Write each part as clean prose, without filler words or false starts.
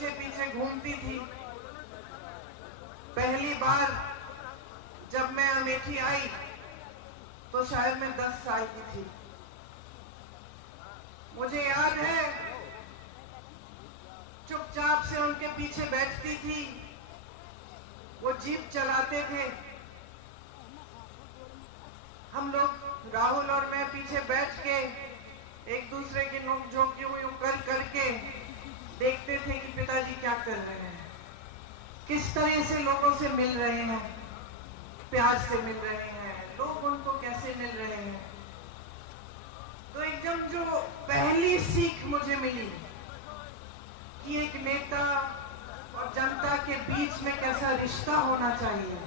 पीछे पीछे घूमती थी। पहली बार जब मैं अमेठी आई तो शायद मैं 10 साल की थी। मुझे याद है चुपचाप से उनके पीछे बैठती थी, वो जीप चलाते थे, हम लोग राहुल और मैं पीछे बैठ के एक दूसरे की नोक-झोंक यूं कर करके देखते थे कि पिताजी क्या कर रहे हैं, किस तरह से लोगों से मिल रहे हैं, प्यार से मिल रहे हैं, लोग उनको कैसे मिल रहे हैं। तो एकदम जो पहली सीख मुझे मिली कि एक नेता और जनता के बीच में कैसा रिश्ता होना चाहिए,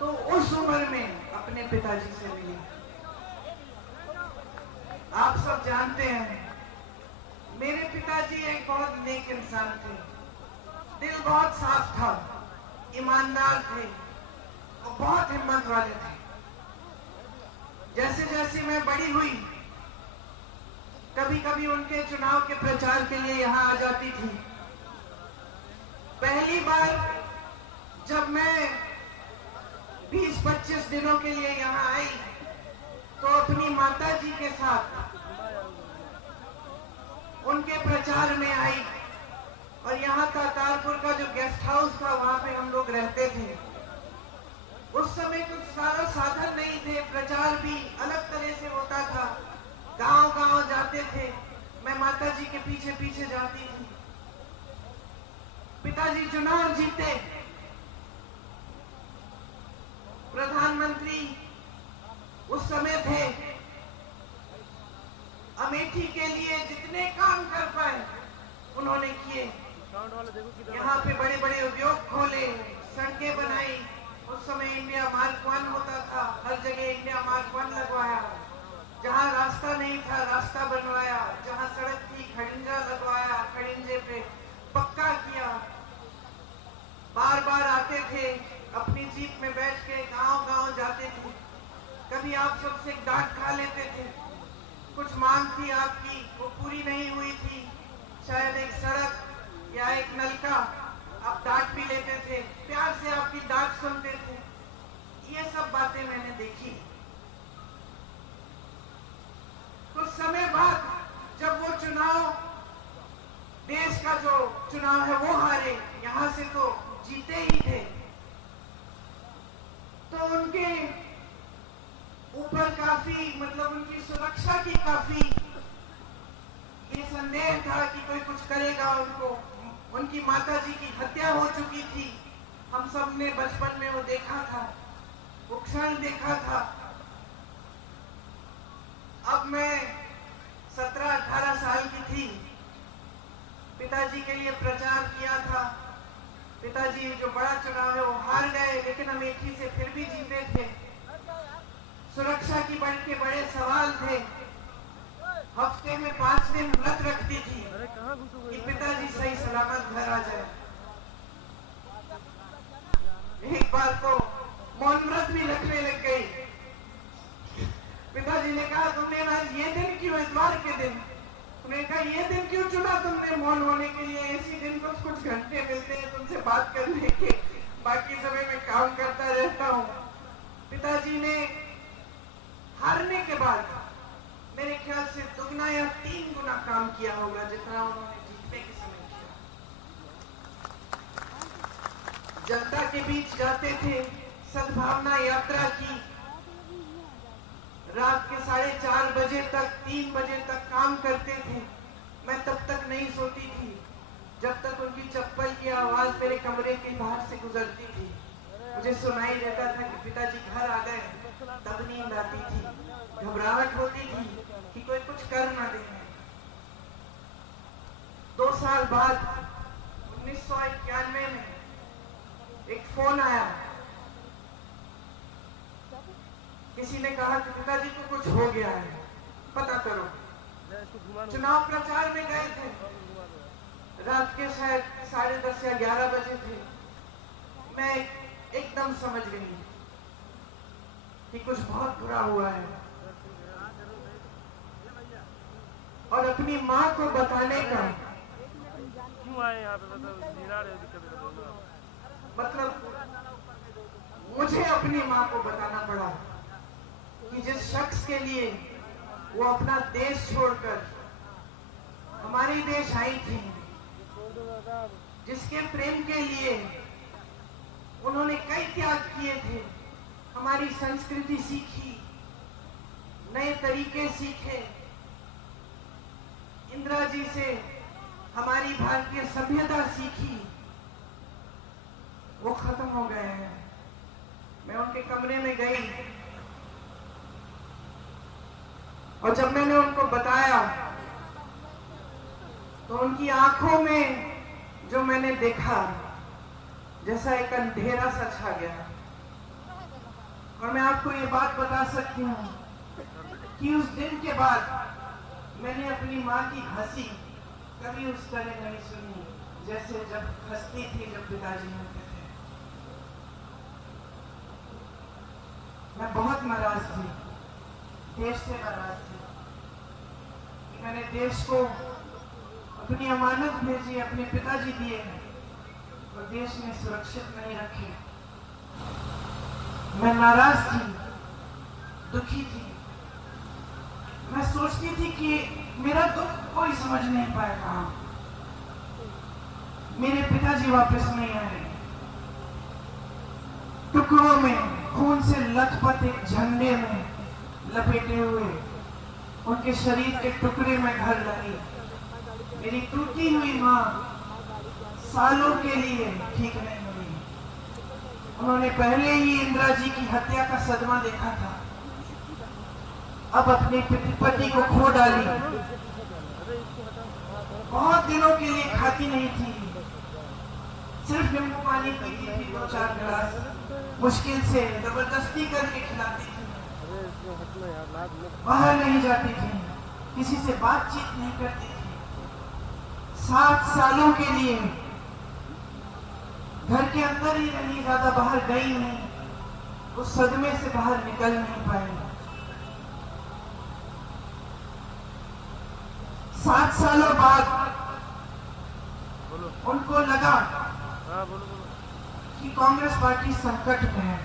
तो उस उम्र में अपने पिताजी से मिली। आप सब जानते हैं मेरे पिताजी एक बहुत नेक इंसान थे, दिल बहुत साफ था, ईमानदार थे और बहुत हिम्मत वाले थे। जैसे जैसे मैं बड़ी हुई कभी कभी उनके चुनाव के प्रचार के लिए यहाँ आ जाती थी। पहली बार जब मैं 20-25 दिनों के लिए यहाँ आई तो अपनी माता जी के साथ उनके प्रचार में आई और यहाँ का तारपुर का जो गेस्ट हाउस था वहां पे हम लोग रहते थे। उस समय कुछ सारा साधन नहीं थे, प्रचार भी अलग तरह से होता था, गांव गांव जाते थे, मैं माता जी के पीछे पीछे जाती थी। पिताजी चुनाव जीते, प्रधानमंत्री उस समय थे, अमेठी के लिए जितने काम कर पाए उन्होंने किए। यहाँ पे बड़े बड़े उद्योग खोले, सड़कें बनाई, उस समय इंडिया मार्क 1 होता था, हर जगह इंडिया मार्क 1 लगवाया, जहाँ रास्ता नहीं था रास्ता बनवाया, जहाँ सड़क थी खड़िंजा लगवाया, खड़िंजे पे पक्का किया। बार बार आते थे, अपनी जीप में बैठ के गांव गांव जाते थे। कभी आप सबसे डांट खा लेते थे, कुछ मांग थी आपकी वो पूरी नहीं हुई थी, शायद एक सड़क या एक नलका, आप डांट भी लेते थे, प्यार से आपकी डांट सुनते थे। ये सब बातें मैंने देखी। कुछ समय बाद जब वो चुनाव, देश का जो चुनाव है वो हारे, यहां से तो जीते ही थे, तो उनके ऊपर काफी मतलब उनकी सुरक्षा की काफी ये संदेह था कि कोई कुछ करेगा उनको। उनकी माताजी की हत्या हो चुकी थी, हम सब ने बचपन में वो देखा था, वो क्षण देखा था। अब मैं 17-18 साल की थी, पिताजी के लिए प्रचार किया था। पिताजी जो बड़ा चुनाव है वो हार गए, लेकिन अमेठी से फिर भी जीते थे। सुरक्षा की बड़े सवाल थे। हफ्ते में 5 दिन व्रत रखती थी कि पिताजी सही सलामत घर आ जाए। एक बार तो मौन व्रत भी रखने लग गई। पिताजी ने कहा तुमने आज ये दिन क्यों, इतवार के दिन, उन्होंने कहा ये दिन क्यों चुना तुमने मौन होने के लिए, इसी दिन कुछ घंटे मिलते हैं तुमसे बात करने के, बाकी समय में काम करता रहता हूँ। पिताजी ने हारने के बाद मेरे ख्याल से 2 या 3 गुना काम किया होगा जितना उन्होंने जीतने के समय किया। जनता के बीच जाते थे, सद्भावना यात्रा की, रात के 4:30 बजे तक 3 बजे तक काम करते थे। मैं तब तक नहीं सोती थी जब तक उनकी चप्पल की आवाज मेरे कमरे के बाहर से गुजरती थी। मुझे सुनाई देता था कि पिताजी घर आ गए, तब नींद आती थी, घबराहट होती थी कि कोई कुछ कर ना दे। 2 साल बाद 1991 में एक फोन आया, किसी ने कहा कि पिताजी को कुछ हो गया है, पता करो। चुनाव प्रचार में गए थे, रात के शायद 10:30 या 11 बजे थे। मैं एकदम समझ गई कि कुछ बहुत बुरा हुआ है और अपनी माँ को बताने का क्यों आए यहाँ पे? मतलब मुझे अपनी माँ को बताना पड़ा कि जिस शख्स के लिए वो अपना देश छोड़कर हमारे देश आई थी, जिसके प्रेम के लिए उन्होंने कई त्याग किए थे, हमारी संस्कृति सीखी, नए तरीके सीखे, इंदिरा जी से हमारी भारतीय सभ्यता सीखी, वो खत्म हो गए हैं। मैं उनके कमरे में गई और जब मैंने उनको बताया तो उनकी आंखों में जो मैंने देखा, जैसा एक अंधेरा सा छा गया। और मैं आपको ये बात बता सकती हूँ कि उस दिन के बाद मैंने अपनी माँ की हंसी कभी उस तरह नहीं सुनी जैसे जब हंसती थी जब पिताजी होते थे। मैं बहुत नाराज थी, देश से नाराज थी कि मैंने देश को अपनी अमानत भेजी, अपने पिताजी दिए और देश में सुरक्षित नहीं रखे। मैं नाराज थी, दुखी थी। मैं सोचती थी कि मेरा दुख कोई समझ नहीं पाएगा, मेरे पिताजी वापस नहीं आए। टुकड़ों में खून से लथपथ एक झंडे में लपेटे हुए उनके शरीर के टुकड़े में घर लाई मेरी टूटी हुई माँ सालों के लिए ठीक नहीं हुई। उन्होंने पहले ही इंदिरा जी की हत्या का सदमा देखा था, अब अपने पति को खो डाली। बहुत दिनों के लिए खाती नहीं थी, सिर्फ नींबू पानी पीती थी, 2-4 गिलास, मुश्किल से जबरदस्ती करके खिलाती थी। बाहर नहीं जाती थी, किसी से बातचीत नहीं करती थी। 7 सालों के लिए घर के अंदर ही रही, ज्यादा बाहर गई नहीं, उस सदमे से बाहर निकल नहीं पाई। 7 सालों बाद उनको लगा कि कांग्रेस पार्टी संकट में है।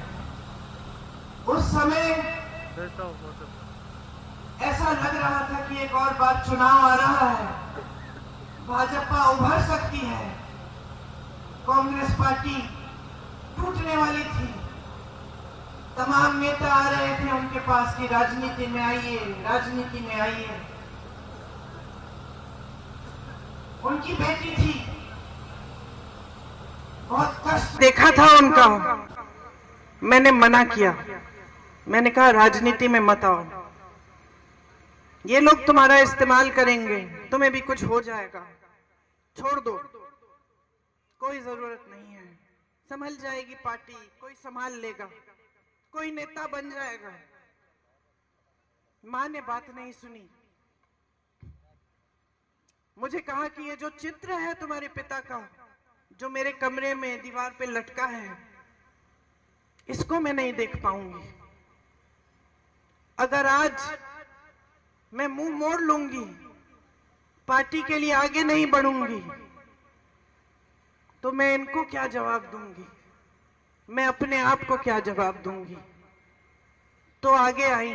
उस समय ऐसा लग रहा था कि एक और बार चुनाव आ रहा है, भाजपा उभर सकती है, कांग्रेस पार्टी टूटने वाली थी। तमाम नेता आ रहे थे उनके पास कि राजनीति में आइए, राजनीति में आइए। उनकी बेटी थी, बहुत कष्ट देखा था उनका। मैंने मना किया, मैंने कहा राजनीति में मत आओ, ये लोग तुम्हारा इस्तेमाल करेंगे, तुम्हें भी कुछ हो जाएगा, छोड़ दो, कोई जरूरत नहीं है, संभल जाएगी पार्टी, कोई संभाल लेगा, कोई नेता बन जाएगा। मां ने बात नहीं सुनी, मुझे कहा कि ये जो चित्र है तुम्हारे पिता का, जो मेरे कमरे में दीवार पे लटका है, इसको मैं नहीं देख पाऊंगी। अगर आज मैं मुंह मोड़ लूंगी, पार्टी के लिए आगे नहीं बढ़ूंगी, तो मैं इनको क्या जवाब दूंगी, मैं अपने आप को क्या जवाब दूंगी। तो आगे आई